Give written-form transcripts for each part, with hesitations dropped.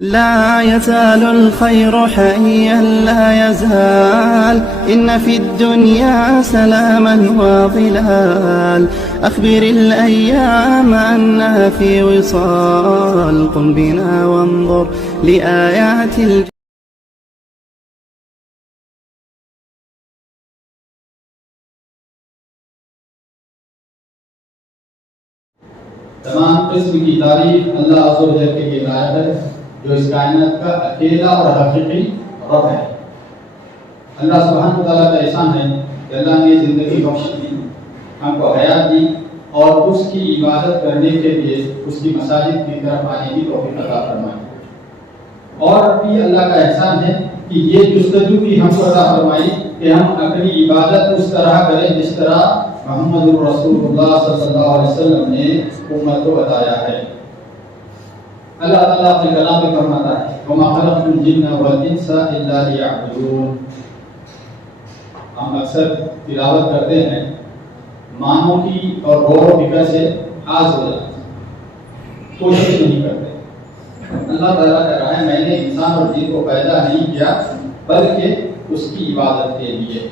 لا يزال الخير حيا لا يزال إن في الدنيا سلاما وظلال أخبر الأيام أنها في وصال قم بنا وانظر لآيات تمام قسم کی تعریف اللہ عز و جل کے لائق ہے جو اس کائنات کا اکیلا اور حقیقی رب ہے۔ اللہ سبحانہ وتعالیٰ کا احسان ہے کہ اللہ نے زندگی بخش دی، ہم کو حیات دی اور اس کی عبادت کرنے کے لیے اس کی مساجد کی طرف آنے کی توفیق عطا فرمائی۔ اور بھی اللہ کا احسان ہے کہ یہ جستجو کی ہم کو عطا فرمائی کہ ہم اپنی عبادت اس طرح کریں جس طرح محمد رسول اللہ صلی اللہ علیہ وسلم نے امت کو بتایا ہے۔ اللہ تعالیٰ اپنے کلام میں فرماتا ہے وَمَا خَلَقْتُ الْجِنَّ وَالْإِنسَ إِلَّا لِيَعْبُدُونِ۔ ہم اکثر تلاوت کرتے ہیں، معنوں کی اور غور و فکر سے آز ہو جاتے ہیں، کوشش نہیں کرتے۔ اللہ تعالیٰ کہہ رہا ہے میں نے انسان اور جن کو پیدا نہیں کیا بلکہ اس کی عبادت کے لیے۔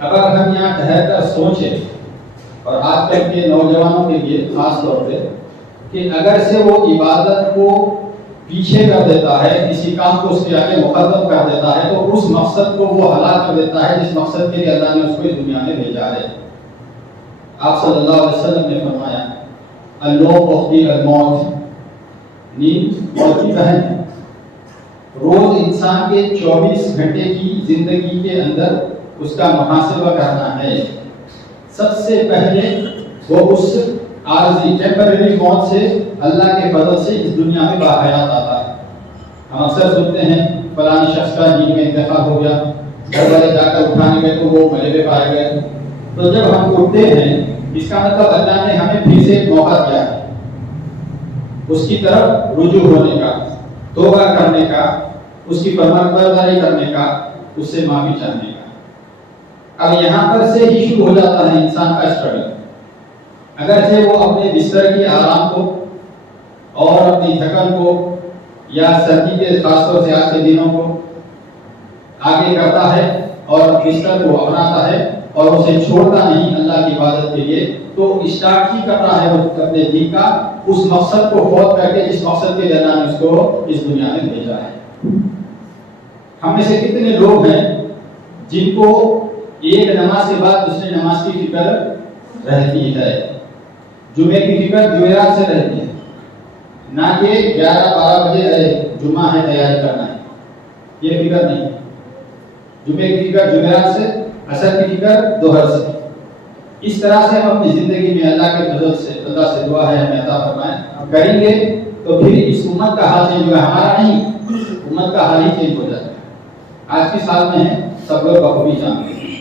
اگر ہم یہاں ٹھہر کر سوچیں، اور آج کل کے نوجوانوں کے لیے خاص طور پہ، کہ اگر سے وہ عبادت کو پیچھے کر دیتا ہے، کسی کام کو اس کے آگے مقدم کر دیتا ہے، تو اس مقصد کو وہ ہلاک کر دیتا ہے جس مقصد کے لیے اللہ نے اس کو اس دنیا میں بھیجا ہے۔ آپ صلی اللہ علیہ وسلم نے فرمایا النوم اختی الموت، نیند موت کی بہن ہے۔ روز انسان کے 24 گھنٹے کی زندگی کے اندر اس کا محاسبہ کرنا ہے۔ سب سے پہلے وہ اس عارضی ٹیمپرری موت سے اللہ کے فضل سے اس دنیا میں باحیات آتا ہے۔ ہم اکثر سنتے ہیں فلاں شخص کا نیند میں انتقال ہو گیا، گھر والے جا کر اٹھانے گئے تو وہ ملے ہوئے پائے گئے۔ تو جب ہم اٹھتے ہیں اس کا مطلب اللہ نے ہمیں پھر سے ایک موقع دیا ہے اس کی طرف رجوع ہونے کا، توبہ کرنے کا، اس کی فرمانبرداری کرنے کا، اس سے معافی چاہنے کا۔ اب یہاں پر سے ہی شروع ہو جاتا ہے انسان کا اسٹرگل۔ اگرچہ وہ اپنے بستر کی آرام کو اور اپنی تھکن کو یا سردی کے خاص طور سے آج کے دنوں کو آگے کرتا ہے اور بستر کو اپناتا ہے اور اسے چھوڑتا نہیں اللہ کی عبادت کے لیے، تو اسٹارٹ ہی کر رہا ہے وہ اپنے دین کا اس مقصد کو فوت کر کے جس مقصد کے لیے اللہ نے اس کو اس دنیا میں بھیجا ہے۔ ہم میں سے کتنے لوگ ہیں جن کو ایک نماز کے بعد دوسری نماز کی فکر رہتی ہے، جمعے کی فکر جمعرات سے رہتی ہے، نہ کہ 11-12 بجے جمعہ ہے تیاری کرنا ہے، یہ فکر نہیں۔ جمعے کی فکر جمعرات سے، عصر کی فکر ظہر سے۔ اس طرح سے ہم اپنی زندگی میں اللہ کے فضل سے اللہ سے دعا ہے ہمیں عطا فرمائے کریں گے تو پھر اس امت کا حال چینج ہوگا، ہمارا نہیں، امت کا حال ہی چینج ہو جائے گا۔ آج کی سال میں ہے سب لوگ بخوبی جانتے ہیں۔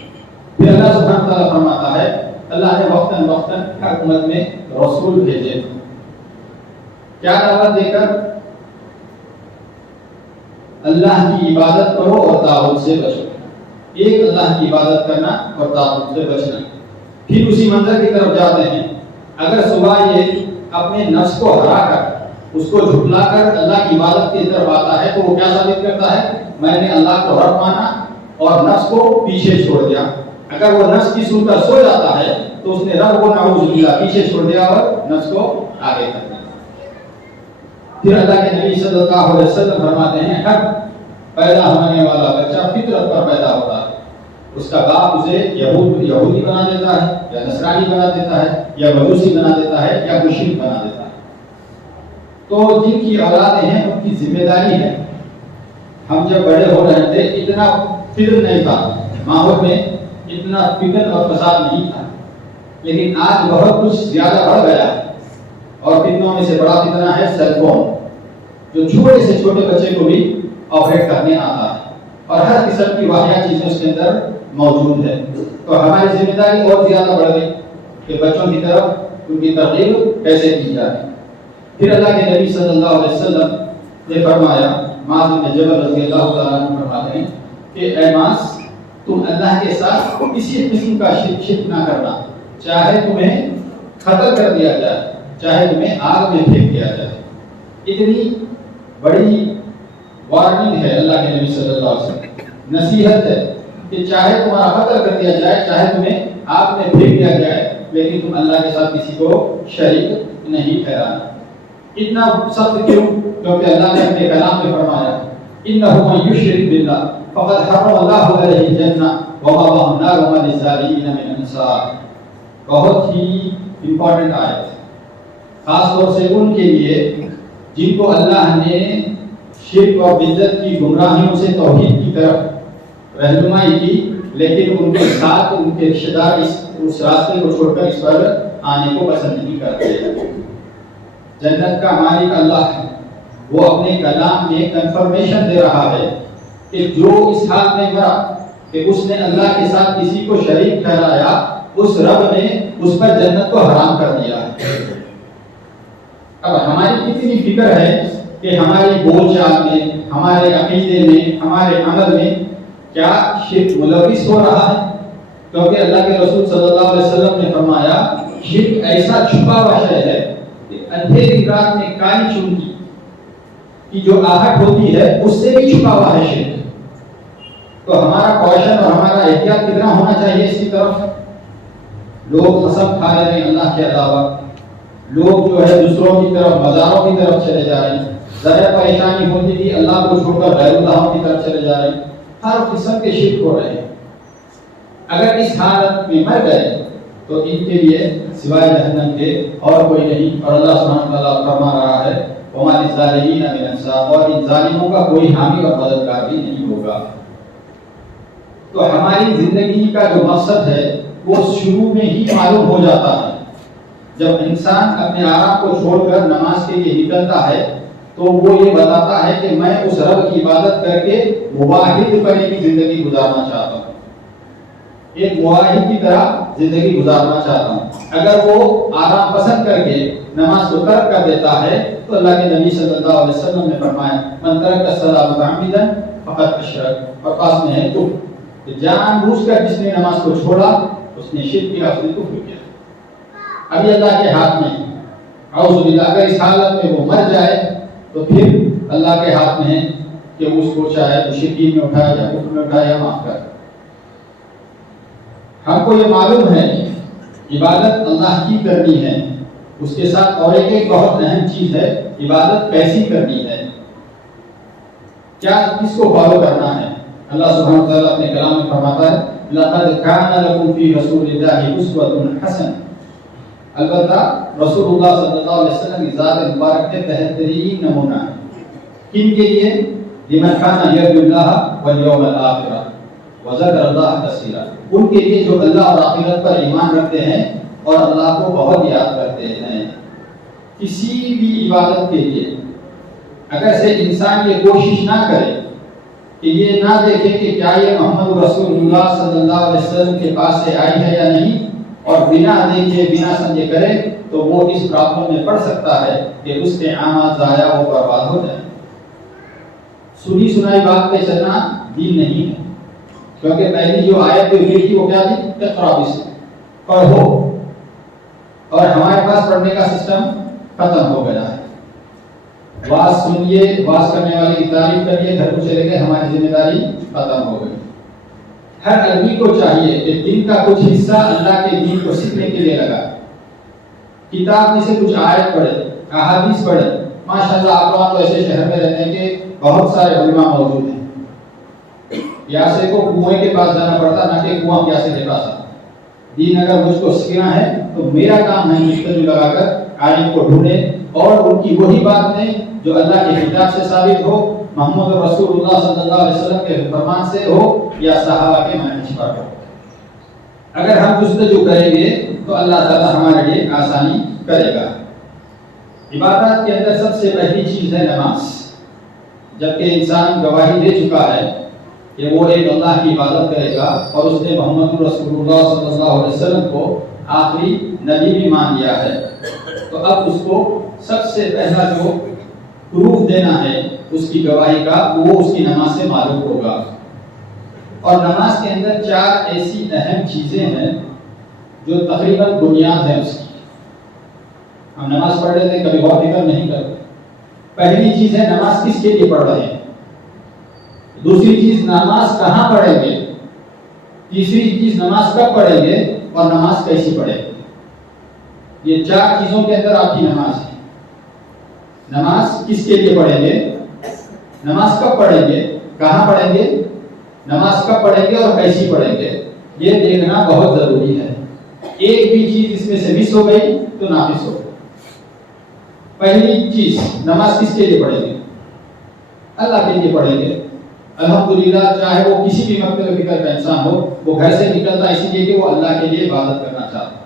پھر اللہ سبحانہ تعالیٰ فرماتا ہے اللہ نے وقتاً وقتاً ہر امت میں رسول بھیجے، کیا دعوت دے کر اللہ کی عبادت کرو اور طاغوت سے بچو۔ ایک اللہ کی عبادت کرنا اور طاغوت سے بچنا۔ پھر اسی منظر کی طرف جاتے ہیں، اگر صبح یہ اپنے نفس کو ہرا کر اس کو جھٹلا کر اللہ کی عبادت کی طرف آتا ہے تو وہ کیا ثابت کرتا ہے؟ میں نے اللہ کو رب مانا اور نفس کو پیچھے چھوڑ دیا۔ اگر وہ نفس کی سن کر سو جاتا ہے تو اس نے رب کو نعوذ باللہ پیچھے چھوڑ دیا اور نفس کو آگے کر دیا۔ پھر اللہ کے نبی صلی اللہ علیہ وسلم فرماتے ہیں ہر پیدا ہونے والا بچہ فطرت پر پیدا ہوتا ہے، اس کا باپ اسے یہودی بنا دیتا ہے یا نصرانی بنا دیتا ہے یا مجوسی بنا دیتا ہے یا مشرک بنا دیتا ہے۔ تو جن کی اولادیں ہیں ان کی ذمہ داری ہے۔ ہم جب بڑے ہو رہے تھے اتنا فکر نہیں تھا، ماحول میں اتنا فکر اور فساد نہیں تھا، لیکن آج بہت کچھ زیادہ بڑھ گیا ہے اور فتنوں میں سے بڑا فتنہ ہے سیل فون، جو چھوٹے سے چھوٹے بچے کو بھی آپریٹ کرنے آتا ہے اور ہر قسم کی واقعہ چیزیں اس کے اندر موجود ہے۔ تو ہماری ذمہ داری اور زیادہ بڑھ گئی کہ بچوں کی طرف ان کی ترغیب کیسے کی جائے۔ پھر اللہ کے نبی صلی اللہ علیہ وسلم نے فرمایا، معاذ بن جبل رضی اللہ تعالیٰ عنہ فرماتے ہیں کہ اے معاذ تم اللہ کے ساتھ کسی قسم کا شرک نہ کرنا، چاہے تمہیں قتل کر دیا جائے، چاہے تمہیں آگ میں پھینک دیا جائے۔ اتنی بڑی وارننگ ہے اللہ کے نبی صلی اللہ علیہ وسلم، نصیحت ہے کہ چاہے تمہارا قتل کر دیا جائے، چاہے تمہیں آگ میں پھینک دیا جائے، لیکن تم اللہ کے ساتھ کسی کو شریک نہیں ٹھہرانا۔ اتنا سخت کیوں؟ کیونکہ اللہ نے اپنے کلام میں فرمایا انہ من یشرک باللہ فقد حرم اللہ علیہ الجنہ ومأواہ النار وما للظالمین من انصار۔ بہت ہی امپورٹنٹ آیت، خاص طور سے ان کے لیے جن کو اللہ نے شرک اور بدعت کی گمراہیوں سے توحید کی طرف رہنمائی کی، لیکن ان کے ساتھ ان کے رشتہ دار اس راستے کو چھوڑ کر اس پر آنے کو پسند نہیں کرتے۔ جنت کا مالک اللہ ہے، وہ اپنے کلام میں کنفرمیشن دے رہا ہے کہ جو اس حال میں مرا کہ اس نے اللہ کے ساتھ کسی کو شریک ٹھہرایا، اس رب نے اس پر جنت کو حرام کر دیا ہے۔ اب ہماری کتنی فکر ہے کہ ہماری بول چال میں، ہمارے عقیدے میں، ہمارے عمل میں کیا شرک ملوث ہو رہا ہے؟ کیونکہ اللہ کے رسول صلی اللہ علیہ وسلم نے فرمایا شرک ایسا چھپا ہوا شے ہے کہ اندھیری رات میں کالی چونکی کی جو آہٹ ہوتی ہے اس سے بھی چھپا ہوا ہے شرک۔ تو ہمارا کوشن اور ہمارا احتیاط کتنا ہونا چاہیے اس کی طرف؟ لوگ قسم کھا رہے ہیں اللہ کے علاوہ، لوگ جو ہے دوسروں کی طرف، مزاروں کی طرف چلے جا رہے ہیں، ذرا پریشانی ہوتی تھی اللہ کو چھوڑ کر غیر اللہ کی طرف چلے جا رہے ہیں، ہر قسم کے شرک ہو رہے ہیں۔ اگر اس حالت میں مر گئے تو ان کے لیے سوائے جہنم کے اور کوئی نہیں، اور اللہ سبحانہ وتعالیٰ فرما رہا ہے وَمَا لِلظَّالِمِينَ مِنْ أَنصَارٍ، اور ان ظالموں کا کوئی حامی اور مددگار بھی نہیں ہوگا۔ تو ہماری زندگی کا جو مقصد ہے وہ شروع میں ہی معلوم ہو جاتا ہے۔ جب انسان اپنے آرام کو چھوڑ کر نماز کے لیے نکلتا ہے تو وہ یہ بتاتا ہے کہ میں اس رب کی عبادت کر کے مواحد بنے کی زندگی گزارنا چاہتا ہوں، ایک مواحد کی طرح زندگی گزارنا چاہتا ہوں۔ اگر وہ آرام پسند کر کے نماز کو ترک کر دیتا ہے تو اللہ کے نبی صلی اللہ علیہ وسلم نے فرمایا من ترک الصلاۃ متعمدا فقد اشرک، اور پاس میں ہے کفر، کہ جان بوجھ کر جس نے نماز کو چھوڑا اس نے شرک کیا، اس نے کفر کیا۔ ابھی اللہ کے ہاتھ میں، اعوذ باللہ، اگر اس حالت میں وہ مر جائے تو پھر اللہ کے ہاتھ میں ہے کہ اس کو چاہے مشرکین میں اٹھائے یا کفر میں اٹھائے یا معاف کرے۔ ہم کو یہ معلوم ہے عبادت اللہ کی کرنی ہے، اس کے ساتھ اور ایک بہت اہم چیز ہے عبادت کیسی کرنی ہے، کیا کس کو فالو کرنا ہے۔ اللہ سبحانہ وتعالیٰ اپنے کلام میں فرماتا ہے لَقَدْ كَانَ لَكُمْ فِي رَسُولِ اللَّهِ أُسْوَةٌ حَسَنَةٌ، البتہ رسول اللہ صلی اللہ علیہ وسلم کی ذات مبارک کے بہترین نمونہ ہے۔ کن کے لیے؟ لمن كان يرجو الله واليوم الآخر وذكر الله كثيرا، ان کے لیے جو اللہ اور آخرت پر ایمان رکھتے ہیں اور اللہ کو بہت یاد کرتے ہیں۔ کسی بھی عبادت کے لیے اگر سے انسان یہ کوشش نہ کرے کہ یہ نہ دیکھے کہ کیا یہ محمد رسول اللہ صلی اللہ علیہ وسلم کے پاس سے آئی ہے یا نہیں، اور بنا دیکھے بنا سمجھے کرے تو وہ اس پرابلم میں پڑ سکتا ہے کہ اس کے اعمال ضائع و برباد ہو جائیں۔ سنی سنائی بات پہ چلنا دین نہیں ہے، کیونکہ پہلی جو آیت ہوئی تھی وہ کیا تھی؟ اقرا بسم، پڑھو، اور ہمارے پاس پڑھنے کا سسٹم ختم ہو گیا ہے۔ واز سنیے، واز کرنے والے کی تعریف کریے، گھر کو چلے گئے، ہماری ذمہ داری ختم ہو گئی۔ ہر آدمی کو چاہیے کہ دین کا کچھ حصہ اللہ کے دین کو سیکھنے کے لیے لگا، کتاب میں سے کچھ آیت پڑھے، احادیث پڑھے۔ ماشاءاللہ آپ لوگ تو ایسے شہر میں رہتے ہیں کہ بہت سارے علماء موجود ہیں، پیاسے کو کنویں کے پاس جانا پڑتا نہ کہ کنواں پیاسے کے پاس آتا۔ دین اگر مجھ کو سیکھنا ہے تو میرا کام ہے مستقل لگا کر عالم کو ڈھونڈے اور ان کی وہی بات نہیں جو اللہ کی کتاب سے ثابت ہو، محمد رسول اللہ صلی اللہ علیہ وسلم کے فرمان سے ہو یا صحابہ کے منہج پر ہو۔ اگر ہم جستجو کریں گے تو اللہ تعالیٰ ہمارے لیے آسانی کرے گا۔ عبادات کے اندر سب سے پہلی چیز ہے نماز، جبکہ انسان گواہی دے چکا ہے کہ وہ ایک اللہ کی عبادت کرے گا اور اس نے محمد رسول اللہ صلی اللہ علیہ وسلم کو آخری نبی بھی مان لیا ہے، تو اب اس کو سب سے پہلا جو پروف دینا ہے اس کی گواہی کا وہ اس کی نماز سے معلوم ہوگا۔ اور نماز کے اندر 4 ایسی اہم چیزیں ہیں جو تقریباً بنیاد ہے اس کی۔ ہم نماز پڑھ لیتے ہیں، کبھی غور فکر نہیں کرتے۔ پہلی چیز ہے نماز کس کے لیے پڑھ رہے ہیں، دوسری چیز نماز کہاں پڑھیں گے، تیسری چیز نماز کب پڑھیں گے اور نماز کیسی پڑھیں گے۔ یہ 4 چیزوں کے اندر آپ کی نماز ہے۔ نماز کس کے لیے پڑھیں گے، نماز کب پڑھیں گے، کہاں پڑھیں گے، نماز کب پڑھیں گے اور کیسی پڑھیں گے، یہ دیکھنا بہت ضروری ہے۔ ایک بھی چیز اس میں سے مس ہو گئی تو ناقص ہو گئی۔ پہلی چیز نماز کس کے لیے پڑھیں گے، اللہ کے لیے پڑھیں گے۔ الحمدللہ چاہے وہ کسی بھی مکتب فکر کا انسان ہو، وہ گھر سے نکلتا اسی لیے کہ وہ اللہ کے لیے عبادت کرنا چاہتا ہے،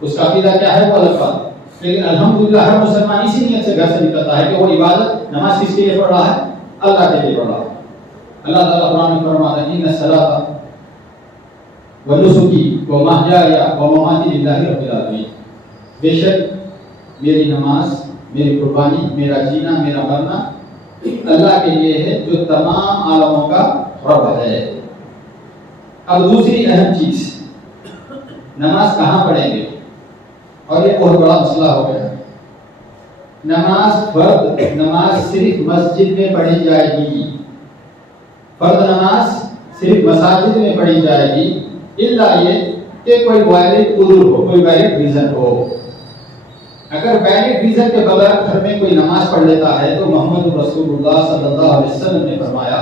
اس کا عقیدہ کیا ہے وہ الگ بات ہے، لیکن الحمدللہ ہر مسلمان اسی نیت سے گھر سے نکلتا ہے کہ وہ عبادت نماز کس کے لیے پڑھ رہا ہے، اللہ کے لیے پڑھ رہا ہے۔ اللہ تعالیٰ قرآن میں فرماتا ہے ان الصلاۃ ونسکی ومحیای ومماتی للہ رب العالمین، بے شک میری نماز، میری قربانی، میرا جینا، میرا مرنا اللہ کے لیے ہے جو تمام عالموں کا رب ہے۔ اب دوسری اہم چیز نماز کہاں پڑھیں گے، اور یہ بہت بڑا مسئلہ ہو گیا۔ نماز فرض نماز صرف مسجد میں پڑھی جائے گی، فرض نماز صرف مساجد میں پڑھی جائے گی، الا یہ کہ کوئی ویلڈ عذر ہو، کوئی ویلڈ ریزن ہو۔ اگر ویلڈ ریزن کے بغیر گھر میں کوئی نماز پڑھ لیتا ہے تو محمد رسول اللہ صلی اللہ علیہ وسلم نے فرمایا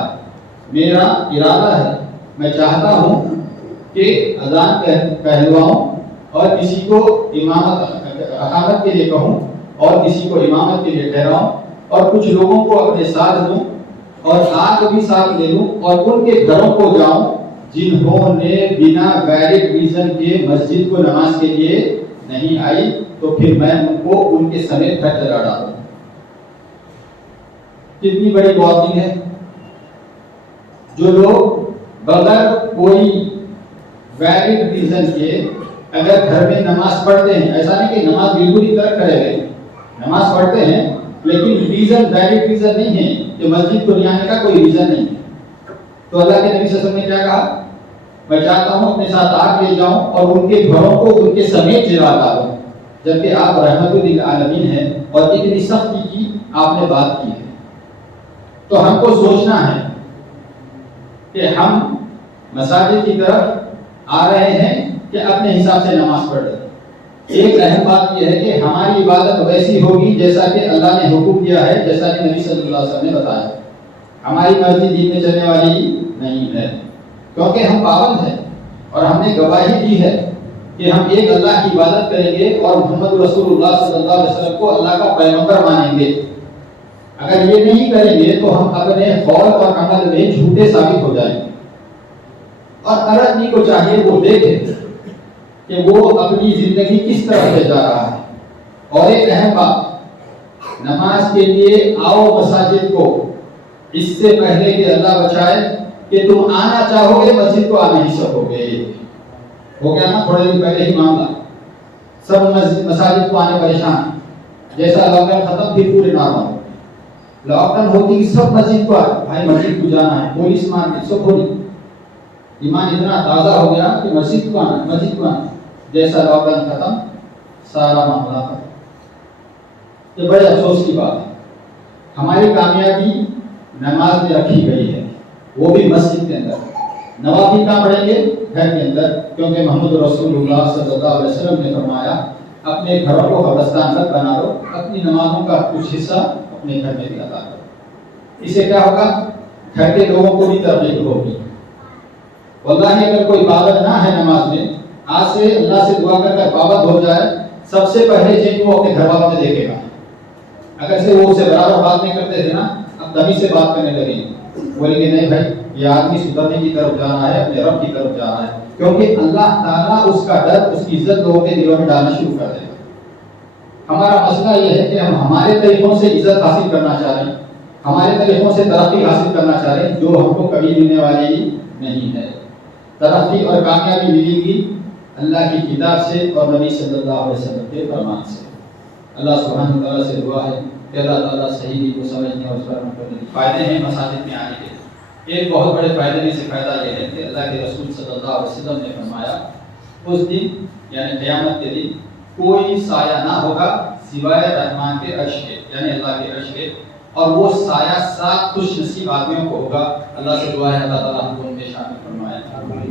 میرا ارادہ ہے، میں چاہتا ہوں کہ اذان کہلواؤں اور کسی کو اقامت کے لیے کہوں اور کسی کو امامت کے لیے ٹھہراؤں اور کچھ لوگوں کو اپنے ساتھ دوں اور آگ بھی ساتھ لے لوں اور ان کے گھروں کو جاؤں جنہوں نے بنا ویلڈ ریزن کے مسجد کو نماز کے لیے نہیں آئی، تو پھر میں ان کو ان کے سمیت گھر چلا ڈالوں۔ کتنی بڑی وارننگ ہے۔ جو لوگ بغیر کوئی ویلڈ ریزن کے اگر گھر میں نماز پڑھتے ہیں، ایسا نہیں کہ نماز بالکل ہی ترک کرے گئے، نماز پڑھتے ہیں لیکن ریزن ویلڈ ریزن نہیں ہے کہ مسجد کو نہیں آنے کا کوئی ریزن نہیں ہے، تو اللہ کے نبی صلی اللہ علیہ وسلم نے کیا کہا، میں چاہتا ہوں اپنے ساتھ آگ لے جاؤں اور ان کے گھروں کو ان کے سمیت جلا ڈالوں، جبکہ آپ رحمت للعالمین ہیں اور اتنی سختی کی آپ نے بات کی ہے۔ تو ہم کو سوچنا ہے کہ ہم مساجد کی طرف آ رہے ہیں کہ اپنے حساب سے نماز پڑھ رہے ہیں۔ ایک اہم بات یہ ہے کہ ہماری عبادت ویسی ہوگی جیسا کہ اللہ نے حکم دیا ہے، جیسا کہ نبی صلی اللہ علیہ وسلم نے بتایا۔ ہماری مرضی دین میں چلنے والی نہیں ہے، کیونکہ ہم پابند ہیں اور ہم نے گواہی دی ہے کہ ہم ایک اللہ کی عبادت کریں گے اور محمد رسول اللہ صلی اللہ علیہ وسلم کو اللہ کا پیغمبر مانیں گے۔ اگر یہ نہیں کریں گے تو ہم اپنے قول اور عمل میں جھوٹے ثابت ہو جائیں گے، اور ہر آدمی کو چاہیے وہ دیکھے کہ وہ اپنی زندگی کس طرح سے جا رہا ہے۔ اور ایک اہم بات، نماز کے لیے آؤ مساجد کو، اس سے پہلے کہ اللہ بچائے کہ تم آنا چاہو گے مسجد کو آ نہیں سکو گے۔ ہو گیا نا تھوڑے دن پہلے ہی معاملہ، سب مساجد کو آنے پریشان، جیسا لاک ڈاؤن ختم پھر پورے نارمل۔ لاک ڈاؤن ہوتی کہ سب مسجد کو آئے، بھائی مسجد کو جانا ہے، پولیس مارکیٹ سب ہو رہی، ایمان اتنا تازہ ہو گیا کہ مسجد کو آنا، مسجد کو آنا۔ جیسا لاک ڈاؤن ختم سارا معاملہ ختم۔ یہ بڑے افسوس کی بات ہے، ہماری کامیابی نماز میں رکھی گئی ہے، وہ بھی مسجد کے اندر۔ نوافل کہاں پڑھیں گے؟ گھر کے اندر، کیونکہ محمد رسول اللہ صلی اللہ علیہ وسلم نے فرمایا اپنے گھروں کو قبرستان مت بنا دو، اپنی نمازوں کا کچھ حصہ اپنے گھر میں بھی ادا کرو۔ اس سے کیا ہوگا؟ گھر کے لوگوں کو بھی ترغیب ہوگی۔ واللہ اگر کوئی پابند نہ ہے نماز میں، آج سے اللہ سے دعا کر کر پابند ہو جائے، سب سے پہلے چیز وہ اپنے گھر والوں میں دیکھے گا۔ اگر سے وہ اسے برابر بات نہیں کرتے تھے نا، اب تبھی سے بات کرنے لگے، بولیں گے نہیں بھائی یہ آدمی سدھرنے کی طرف جا رہا ہے، اپنے رب کی طرف جا رہا ہے، کیونکہ اللہ تعالیٰ اس کا ڈر، اس کی عزت لوگوں کے دلوں میں ڈالنا شروع کر دے گا۔ ہمارا مسئلہ یہ ہے کہ ہم ہمارے طریقوں سے عزت حاصل کرنا چاہ رہے ہیں، ہمارے طریقوں سے ترقی حاصل کرنا چاہ رہے ہیں، جو ہم کو کبھی ملنے والی نہیں ہے۔ ترقی اور کامیابی ملے گی اللہ کی کتاب سے اور نبی صلی اللہ علیہ وسلم کے فرمان سے۔ اللہ سبحانہ وتعالیٰ سے دعا ہے کہ اللہ تعالیٰ صحیح دین کو سمجھنے اور اس پر عمل کرنے کے فائدے ہیں مساجد میں آنے کے۔ ایک بہت بڑے فائدے میں سے فائدہ یہ ہے کہ اللہ کے رسول صلی اللہ علیہ وسلم نے فرمایا اس دن یعنی قیامت کے دن کوئی سایہ نہ ہوگا سوائے رحمان کے عرش کے، یعنی اللہ کے عرش کے، اور وہ سایہ 7 خوش نصیب آدمیوں کو ہوگا. اللہ سے دعا ہے اللہ تعالیٰ ہم کو ان میں شامل فرمائے.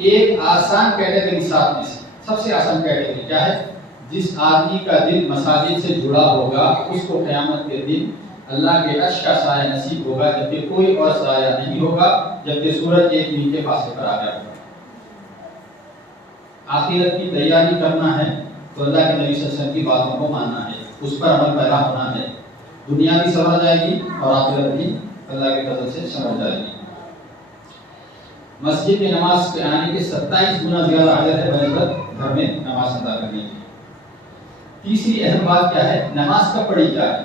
ایک آسان کیٹیگری ساتھ میں سے سب سے آسان کیٹیگری کیا ہے؟ جس آدمی کا دل مساجد سے جڑا ہوگا اس کو قیامت کے دن اللہ کے عرش کا سایہ نصیب ہوگا، جبکہ کوئی اور سایہ نہیں ہوگا، جبکہ سورج 1 میل کے فاصلے پر آ گیا ہوگا. آخرت کی تیاری کرنا ہے تو اللہ کے نبی صلی اللہ علیہ وسلم کی باتوں کو ماننا ہے، اس پر عمل پیرا ہونا ہے. دنیا بھی سمجھ جائے گی اور آخرت بھی اللہ کے فضل سے سمجھ جائے گی. مسجد میں نماز کے آنے کے 27 گنا زیادہ اجر ہے بنسبت گھر میں نماز ادا کرنے کی. تیسری اہم بات کیا ہے؟ نماز کب پڑھی جائے.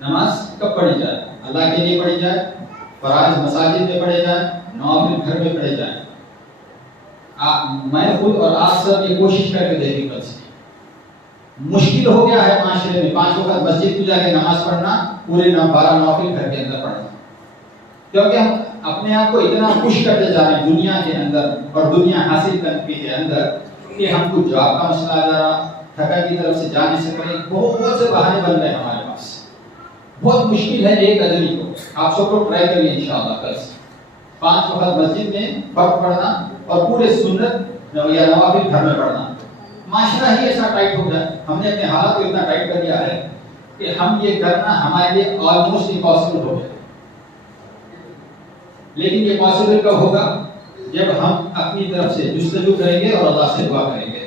نماز کب پڑھی جائے؟ اللہ کے لیے پڑھی جائے، فرائض مساجد میں پڑھے جائیں، نوافل گھر میں پڑھے جائیں. میں خود اور آپ سب یہ کوشش کر کے دیکھیں. کل سے مشکل ہو گیا ہے معاشرے میں 5 وقت مسجد میں جا کے نماز پڑھنا، پورے 12 نوافل گھر کے اندر پڑھنا، کیونکہ ہم اپنے آپ کو اتنا خوش کرتے جا رہے ہیں دنیا کے اندر اور دنیا حاصل کرنے کے اندر کہ ہم کو جاب کا مسئلہ آ جا رہا، تھکن کی طرف سے جا نہیں سک رہے، بہت سے بہانے بن رہے ہیں ہمارے پاس. بہت مشکل ہے ایک آدمی کو. آپ سب کو ٹرائی کریے انشاءاللہ کل سے 5 وقت مسجد میں فرض پڑھنا اور پورے سنت یا نوافل گھر میں پڑھنا. معاشرہ ہی ایسا ٹائٹ ہو گیا، ہم نے اپنے حالات کو اتنا ٹائٹ کر دیا ہے کہ ہم یہ کرنا ہمارے لیے آلموسٹ امپاسبل ہو گیا. لیکن یہ پاسبل کب ہوگا؟ جب ہم اپنی طرف سے جستجو کریں گے اور اللہ سے دعا کریں گے.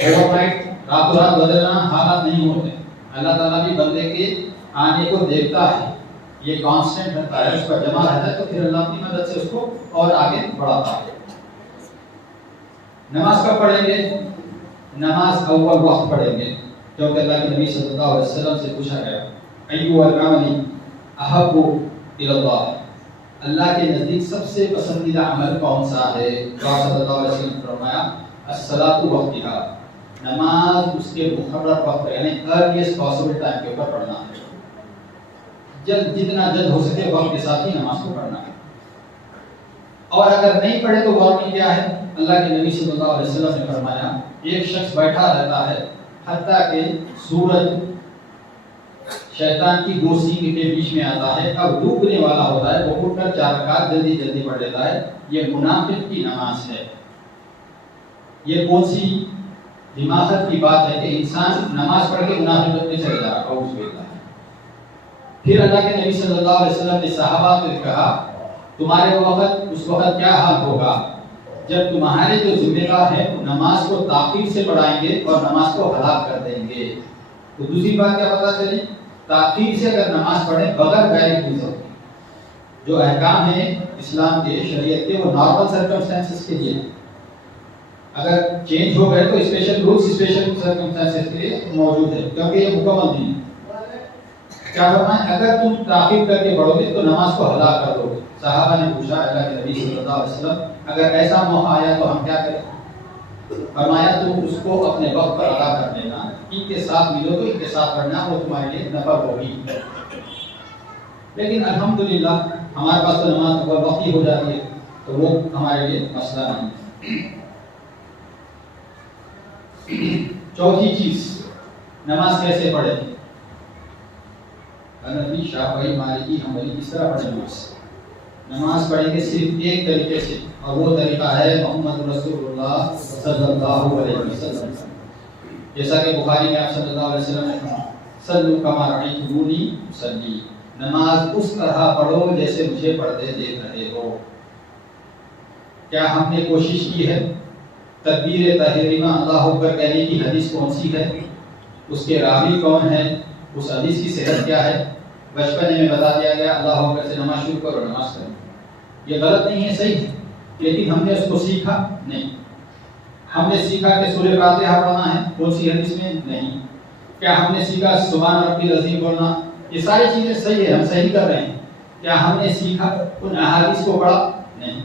اوور نائٹ راتوں رات بدلنا حالات نہیں ہوتے. اللہ تعالیٰ بھی بندے کے آنے کو دیکھتا ہے، یہ کانسٹنٹ رہتا ہے، اس پر جمع رہتا ہے، تو پھر اللہ اپنی مدد سے اس کو اور آگے بڑھاتا ہے. نماز کب پڑھیں گے؟ نماز اول وقت پڑھیں گے، کیونکہ اللہ کے نبی صلی اللہ علیہ وسلم سے پوچھا گیا ایھا العمل احب الی اللہ، اللہ کے نزدیک سب سے پسندیدہ عمل کون سا ہے؟ آپ صلی اللہ علیہ وسلم نے فرمایا الصلاۃ وقتھا، نماز اس کے مقرر وقت یعنی ارلیسٹ پاسبل ٹائم کے اوپر پڑھنا ہے. جتنا جلد ہو سکے وقت کے ساتھ ہی نماز کو پڑھنا ہے. اور اگر نہیں پڑھے تو وارننگ کیا ہے؟ اللہ کے نبی صلی اللہ علیہ وسلم نے فرمایا ایک شخص بیٹھا رہتا ہے حتیٰ کہ سورج شیطان کی گوسی کے بیچ میں آتا ہے، اب ڈوبنے والا ہوتا ہے، وہ اٹھ کر 4 رکعت جلدی جلدی پڑھ لیتا ہے. یہ منافق کی نماز ہے. یہ کون سی دماغت کی بات ہے کہ انسان نماز پڑھ کے منافقت میں چلے جا رہا ہے. پھر اللہ کے نبی صلی اللہ علیہ وسلم نے صحابہ کو کہا تمہارے وقت اس وقت کیا حال ہوگا جب تمہارے جو ذمہ دار ہیں نماز کو تاخیر سے پڑھائیں گے اور نماز کو ہلاک کر دیں گے. تو دوسری بات کیا پتہ چلی؟ تاخیر سے اگر نماز پڑھیں بغیر غیر کی ضرورت، جو احکام ہیں اسلام کے شریعت کے وہ نارمل سرکمسٹانسز کے لیے، اگر چینج ہو گئے تو اسپیشل رولز اسپیشل سرکمسٹانسز کے لیے موجود ہے، کیونکہ یہ مکمل نہیں ہے. کیا فرمائیں؟ اگر تم تاخیر کر کے پڑھو گے تو نماز کو ہلاک کر دو گے. صحابہ نے پوچھا اللہ کے نبی صلی اللہ علیہ وسلم اگر ایسا موقع آیا تو ہم کیا کریں؟ فرمایا تم اس کو اپنے وقت پر ادا کر لینا، ان کے ساتھ ملو تو ان کے ساتھ پڑھنا، وہ تمہارے لیے نفع ہوگی. لیکن الحمدللہ ہمارے پاس تو نماز وقت ہی ہو جاتی ہے، تو وہ ہمارے لیے مسئلہ نہیں. چوتھی چیز نماز کیسے پڑھیں؟ حنفی، شافعی، مالکی، حنبلی کس طرح پڑھیں نماز؟ نماز پڑھیں گے صرف ایک طریقے سے، اور وہ طریقہ ہے محمد رسول اللہ صلی اللہ علیہ وسلم. جیسا کہ بخاری میں آپ صلی اللہ علیہ وسلم نے کہا صلوا کما رأیتمونی اصلی، نماز اس طرح پڑھو جیسے مجھے پڑھتے دیکھ رہے ہو. کیا ہم نے کوشش کی ہے؟ تکبیر تحریمہ اللہ اکبر کہنے کی حدیث کون سی ہے؟ اس کے راوی کون ہے؟ اس حدیث کی صحت کیا ہے؟ بچپن میں بتا دیا گیا اللہ اکبر سے نماز شروع کرو، نماز کرو. یہ غلط نہیں ہے، صحیح ہے، لیکن ہم نے اس کو سیکھا نہیں. ہم نے سیکھا کہ سورہ فاتحہ پڑھنا ہے، کون سی حدیث میں؟ نہیں. کیا ہم نے سیکھا سبحان ربی العظیم بولنا؟ یہ ساری چیزیں صحیح ہے، ہم صحیح کر رہے ہیں. کیا ہم نے سیکھا ان احادیث کو پڑھا؟ نہیں.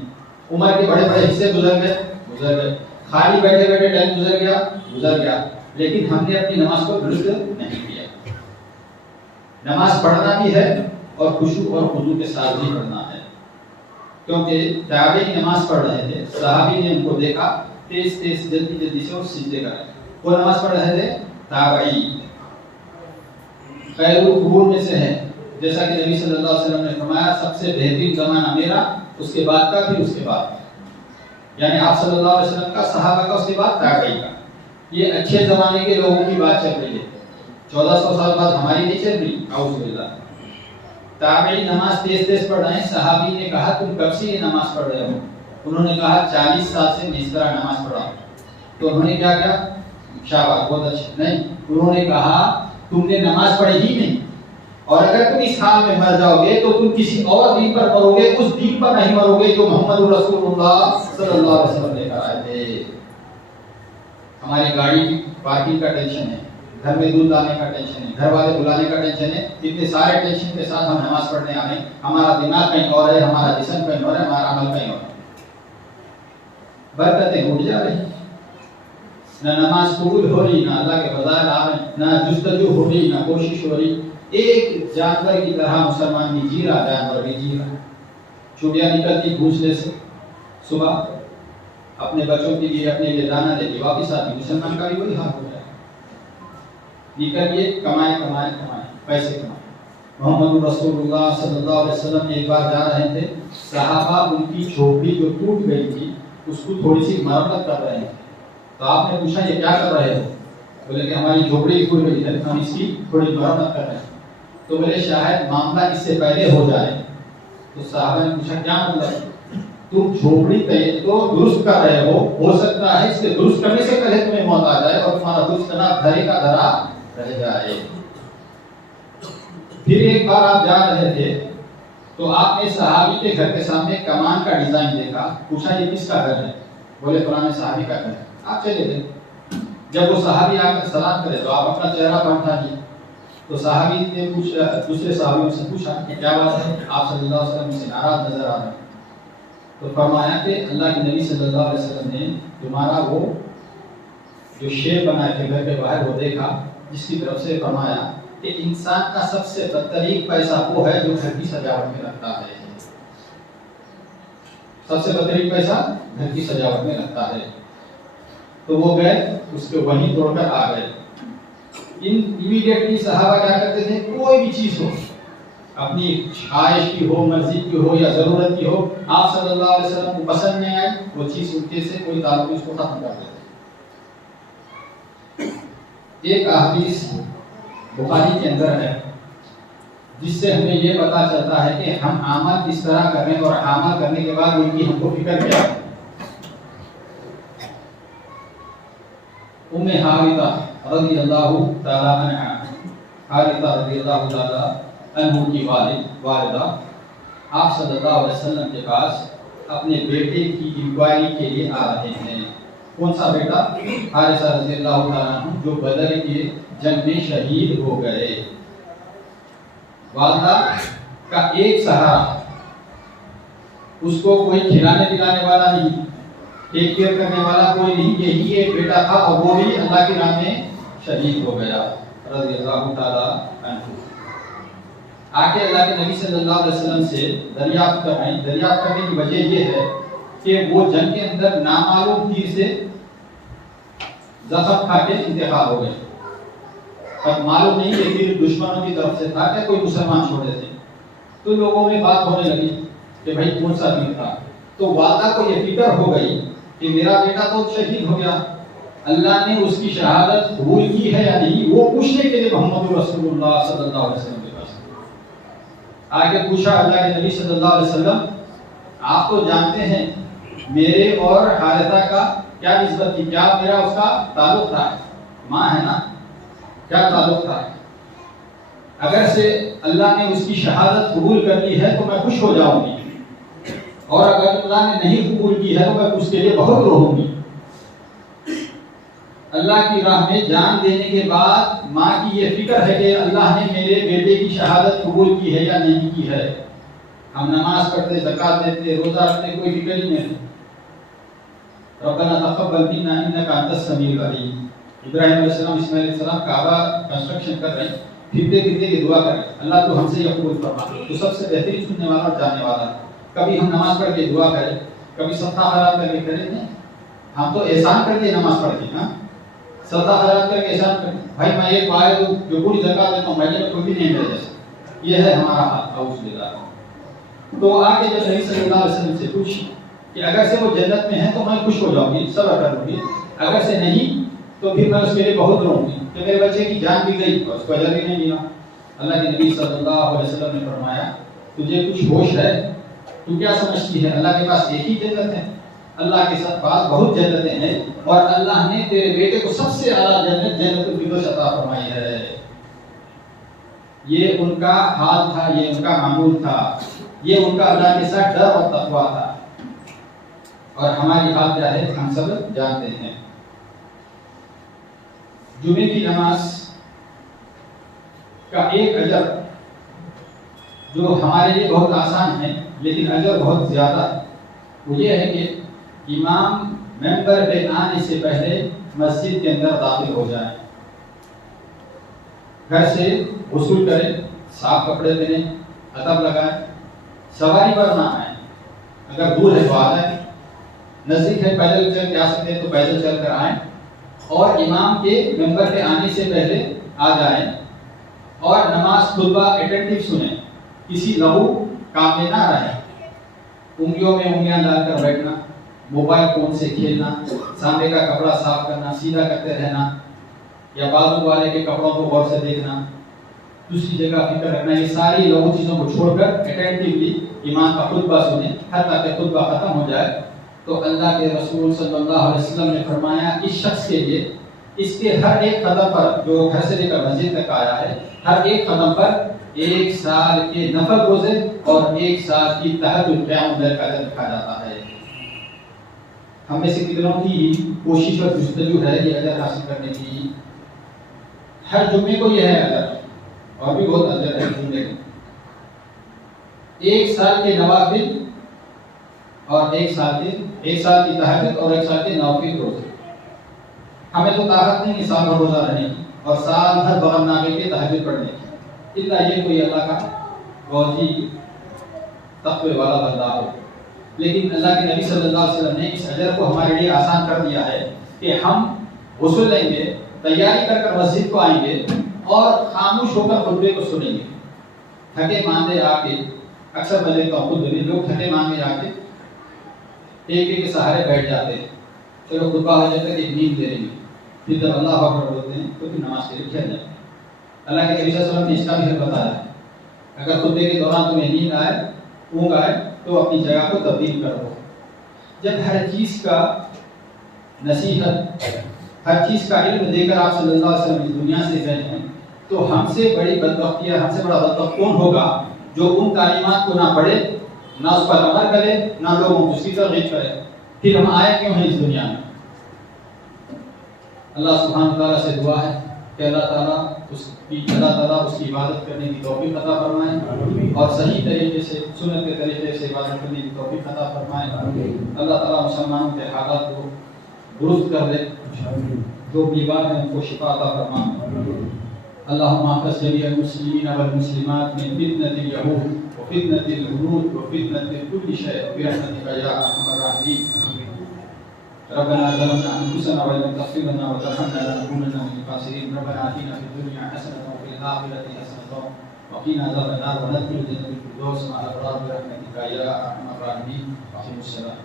عمر کے بڑے بڑے حصے گزر گئے، خالی بیٹھے بیٹھے ٹائم گزر گیا، لیکن ہم نے اپنی نماز کو درست نہیں کیا. نماز پڑھنا بھی ہے اور خشوع اور خضوع کے ساتھ بھی پڑھنا ہے، کیونکہ تابعین نماز پڑھ رہے تھے، صحابی نے ان کو دیکھا تیز تیز جلدی جلدی سے وہ سجدے کر رہے تھے. وہ نماز پڑھ رہے تھے تابعی. خیر القرون میں سے ہے، جیسا کہ نبی صلی اللہ علیہ وسلم نے فرمایا سب سے بہترین زمانہ میرا، اس کے بعد کا، پھر اس کے بعد، یعنی آپ صلی اللہ علیہ وسلم کا، صحابہ کا، اس کے بعد تابعین کا. یہ اچھے زمانے کے لوگوں کی بات چل رہی ہے. 1400 سال بعد ہماری نہیں چل رہی. اعوذ باللہ. تابعین نماز تیز تیز پڑھ رہے ہیں. صحابی نے کہا تم کب سے یہ نماز پڑھ رہے ہو؟ انہوں نے کہا 40 سال سے میں اس طرح نماز پڑھا ہوں. تو انہوں نے کیا کیا؟ شاباش، بہت اچھا. نہیں، انہوں نے کہا تم نے نماز پڑھی ہی نہیں، اور اگر تم اس حال میں مر جاؤ گے تو تم کسی اور دین پر مرو گے، اس دین پر نہیں مرو گے جو محمد رسول اللہ صلی اللہ علیہ وسلم لے کر آئے تھے. ہماری گاڑی کی پارکنگ کا ٹینشن ہے، گھر میں دودھ لانے کا ٹینشن ہے، گھر والے بلانے کا ٹینشن ہے. اتنے سارے ٹینشن کے ساتھ ہم نماز پڑھنے آ رہے ہیں. ہمارا دماغ کہیں اور ہے، ہمارا جسم کہیں اور ہے، ہمارا عمل کہیں اور ہے. برکتیں اٹھ جا رہی، نہ نماز قبول ہو رہی، نہ اللہ کے فضائل آ رہے، نہ جستجو ہو رہی، نہ کوشش ہو رہی. ایک جانور کی طرح مسلمان بھی جی رہا، جانور بھی جی رہا. چھٹیاں نکلتی گھونسلے سے، صبح اپنے بچوں کے لیے، اپنے لیے دانا لے کے واپس آتی. مسلمان کا بھی وہی حال ہو جائے. نکلیے، کمائے کمائے کمائے، پیسے کمائے. محمد رسول اللہ صلی اللہ علیہ وسلم ایک بار جا رہے تھے، صحابہ ان کی جھوپڑی جو ٹوٹ گئی تھی اس کو تھوڑی سی مرمت کر رہے ہیں. تو آپ نے پوچھا یہ کیا کر رہے ہو؟ بولے کہ ہماری جھوپڑی ٹوٹ گئی ہے، ہم اس کی تھوڑی مرمت کر رہے ہیں. تو بولے شاید معاملہ اس سے پہلے ہو جائے. تو صحابہ نے پوچھا کیا مطلب؟ تم جھوپڑی تو درست کر رہے ہو سکتا ہے اس کے درست کرنے سے پہلے تمہیں موت آ جائے اور تمہارا درست کرنا دھرے کا دھرا رہ جائے. پھر ایک بار آپ جا رہے تھے تو آپ نے صحابی کے گھر کے سامنے کمان کا ڈیزائن دیکھا. پوچھا یہ کس کا گھر ہے؟ بولے فلاں صحابی کا گھر ہے. آپ چلے گئے. جب وہ صحابی آ کر سلام کرے تو آپ اپنا چہرہ پلٹا دیے. تو صحابی نے دوسرے صحابیوں سے پوچھا کہ کیا بات ہے، آپ صلی اللہ علیہ وسلم سے ناراض نظر آ رہے ہیں. تو فرمایا کہ اللہ کے نبی صلی اللہ علیہ وسلم نے تمہارا وہ جو شیر بنائے تھے گھر کے باہر وہ دیکھا، جس کی طرف سے فرمایا کہ انسان کا سب سے بدترین پیسہ وہ ہے جو گھر کی سجاوٹ میں رکھتا ہے. سب سے بدترین پیسہ گھر کی سجاوٹ میں رکھتا ہے. تو وہ گئے، اس کے وہیں توڑ کر آ گئے. امیڈیٹلی صحابہ کیا کرتے تھے، کوئی بھی چیز ہو، اپنی خواہش کی ہو، مرضی کی ہو یا ضرورت کی ہو، آپ صلی اللہ علیہ وسلم کو پسند نہیں آئی وہ چیز ان کے سے کوئی تعلق اس کو ختم کر دیتے. ایک حدیث بخاری کے اندر ہے جس سے ہمیں یہ پتا چلتا ہے کہ ہم عمل کس طرح کریں اور عمل کرنے کے بعد ان کی ہم کو فکر کیا. ام حارثہ رضی اللہ تعالی عنہا، حارثہ رضی اللہ تعالی عنہ کی والدہ آپ صلی اللہ علیہ وسلم کے پاس اپنے بیٹے کی انکوائری کے لیے آ رہے ہیں. کون سا بیٹا؟ حارثہ رضی اللہ تعالی عنہ جو بدر کی جنگ میں شہید ہو گئے. والدہ کا ایک سہارا، اس کو کوئی کھلانے پلانے والا نہیں، ٹیک کیئر کرنے والا کوئی نہیں، یہی ایک بیٹا تھا اور وہ بھی اللہ کی راہ میں شہید ہو گیا رضی اللہ تعالی عنہ. آگے اللہ کے نبی صلی اللہ علیہ وسلم سے دریافت کرنے کی وجہ یہ ہے کہ وہ جنگ کے اندر نامعلوم تیر سے زخم کھا کے انتقال ہو گئے. پر معلوم نہیں کہ تیر دشمنوں کی طرف سے تھا کہ کوئی مسلمان چھوڑے تھے. تو لوگوں میں بات ہونے لگی کہ بھائی کون سا تیر تھا. تو والدہ کو یہ فکر ہو گئی کہ میرا بیٹا تو شہید ہو گیا، اللہ نے اس کی شہادت قبول کی ہے یا نہیں، وہ پوچھنے کے لیے محمد رسول اللہ صلی اللہ علیہ وسلم کے پاس آگے پوچھا. اللہ کے نبی صلی اللہ علیہ وسلم آپ تو جانتے ہیں میرے اور حارثہ کا کیا نسبت تھی، کیا میرا اس کا تعلق تھا، ماں ہے نا، کیا تعلق تھا. اگر سے اللہ نے اس کی شہادت قبول کر لی ہے تو میں خوش ہو جاؤں گی، اور اگر اللہ نے نہیں قبول کی ہے تو میں اس کے لیے بہت روؤں گی. اللہ کی راہ میں جان دینے کے بعد ماں کی یہ فکر ہے کہ اللہ نے میرے بیٹے کی شہادت قبول کی ہے یا نہیں کی ہے. ہم نماز پڑھتے، زکات دیتے، روزہ رکھتے، کوئی فکر ہی نہیں. ربنا تقبل منا انک انت السمیع العلیم. ابراہیم علیہ السلام، اسماعیل علیہ السلام کعبہ کنسٹرکشن کر رہے ہیں، پھرتے پھرتے یہ دعا کریں اللہ تو ہم سے یہ قبول فرما. تو سب سے بہترین سننے والا اور جاننے والا. کبھی ہم نماز پڑھ کے دعا کریں، کبھی صدقہ خیرات کر کے کریں، نہیں، ہم تو احسان کر کے نماز پڑھ کے. صدقہ خیرات کر کے احسان کریں. بھائی میں ایک پائے تو جو پوری زکات دیتا ہوں مہینے میں کوئی بھی نہیں میرے جیسا. یہ ہے ہمارا حال. اعوذ باللہ. تو آگے جب نبی صلی اللہ علیہ وسلم سے پوچھی کہ اگر سے وہ جنت میں ہے تو میں خوش ہو جاؤں گی, صبر کر لوں گی, اگر سے نہیں تو پھر میں اس کے لیے بہت روں گی کہ میرے بچے کی جان بھی گئی اور اس کو اجر بھی نہیں ملا. اللہ کے نبی صلی اللہ علیہ وسلم نے فرمایا تجھے کچھ ہوش ہے؟ تو کیا سمجھتی ہے اللہ کے پاس ایک ہی جنت ہے؟ اللہ کے پاس بہت جنتیں ہیں اور اللہ نے تیرے بیٹے کو سب سے اعلیٰ جنت جنت الفردوس عطا فرمائی ہے. یہ ان کا حال تھا, یہ ان کا معمول تھا, یہ ان کا اللہ کے ساتھ ڈر اور تقویٰ تھا. اور ہماری حال کیا ہے ہم سب جانتے ہیں. جمعے کی نماز کا ایک اجر جو ہمارے لیے بہت آسان ہے لیکن اجر بہت زیادہ ہے, وہ یہ ہے کہ امام ممبر پہ آنے سے پہلے مسجد کے اندر داخل ہو جائیں, گھر سے غسل کریں, صاف کپڑے پہنیں, ادب لگائیں, سواری پر نہ آئیں, اگر دور ہے تو آ جائیں, نزدیک ہے پیدل چل کے آ سکتے ہیں تو پیدل چل کر آئیں, اور امام کے ممبر پہ آنے سے پہلے آ جائیں اور نماز خطبہ اٹینٹیو سنیں, کسی لغو کام میں نہ رہیں, انگلیوں میں انگلیاں ڈال کر بیٹھنا, موبائل فون سے کھیلنا, سامنے کا کپڑا صاف کرنا, سیدھا کرتے رہنا, یا بازو والے کے کپڑوں کو غور سے دیکھنا, دوسری جگہ فکر رکھنا, یہ ساری لغو چیزوں کو چھوڑ کر اٹینٹیولی امام کا خطبہ سنیں حتیٰ کہ خطبہ ختم ہو جائے. تو اللہ کے رسول صلی اللہ علیہ وسلم نے فرمایا اس شخص کے لیے اس کے ہر ایک قدم پر جو گھر سے لے کر مسجد تک آیا ہے, ہر ایک قدم پر 1 سال کے نفل روزے اور 1 سال کی تہجد قیام لیل کا اجر لکھا جاتا ہے. ہم میں سے کتنوں کی کوشش اور جستجو ہے یہ اجر حاصل کرنے کی؟ ہر جمعے کو یہ ہے اجر, اور بھی بہت اجر ہے جمعے کا. 1 سال کے نوافل اور 1 سال کی تہجد اور 1 سال کے نوافل روزے. ہمیں تو طاقت نہیں سال بھر روزہ رہنے کی اور سال بھر بغل نامے کے تہجد پڑھنے کی, الا یہ کوئی اللہ کا بہت ہی تقوی والا بندہ ہو. لیکن اللہ کے نبی صلی اللہ علیہ وسلم نے اس اجر کو ہمارے لیے آسان کر دیا ہے کہ ہم غسل لیں گے, تیاری کر کر مسجد کو آئیں گے اور خاموش ہو کر خطبے کو سنیں گے. تھکے ماندے آ کے, اکثر میں دیکھتا ہوں خود بھی لوگ تھکے ماندے آ کے ایک ایک کے سہارے بیٹھ جاتے ہیں, چلو خطبہ ہو جاتا ہے کہ نیند لے رہی ہے, پھر جب اللہ اکبر بولتے ہیں تو پھر نماز کے لیے کھیل جاتے ہیں. اللہ کے نبی صلی اللہ علیہ وسلم نے اس کا بھی حل بتایا ہے, اگر خطبے کے دوران تمہیں نیند آئے, اونگ آئے تو اپنی جگہ کو تبدیل کر دو. جب ہر چیز کا نصیحت, ہر چیز کا علم دے کر آپ صلی اللہ علیہ وسلم اس دنیا سے گئے ہیں, تو ہم سے بڑی بدبختی ہے, ہم سے بڑا بدبخت کون ہوگا جو ان تعلیمات کو نہ پڑھے, نہ اس پر عمل کرے, نہ لوگوں کو اس کی ترغیب کرے. پھر ہم آئے کیوں ہیں اس دنیا میں؟ اللہ سبحانہ تعالیٰ سے دعا ہے کہ اللہ تعالیٰ اس کی عبادت کرنے کی توفیق عطا فرمائے اور صحیح طریقے سے, سنت کے طریقے سے عبادت کرنے کی توفیق عطا فرمائے. اللہ تعالیٰ مسلمانوں کے حالات کو درست کر دے, جو بیمار ہیں ان کو شفا عطا فرمائے. اللهم احفظ جميع المسلمين والمسلمات من فتنة اليهود وفتنة الهنود وفتنة كل شيء برحمتك يا ارحم الراحمين. ربنا ظلمنا انفسنا وان لم تغفر لنا وترحمنا لنكونن من الخاسرين. ربنا اتنا في الدنيا حسنة وفي الآخرة حسنة وقنا عذاب النار وندخل جنة الفردوس مع الأبرار برحمتك يا ارحم الراحمين. السلام.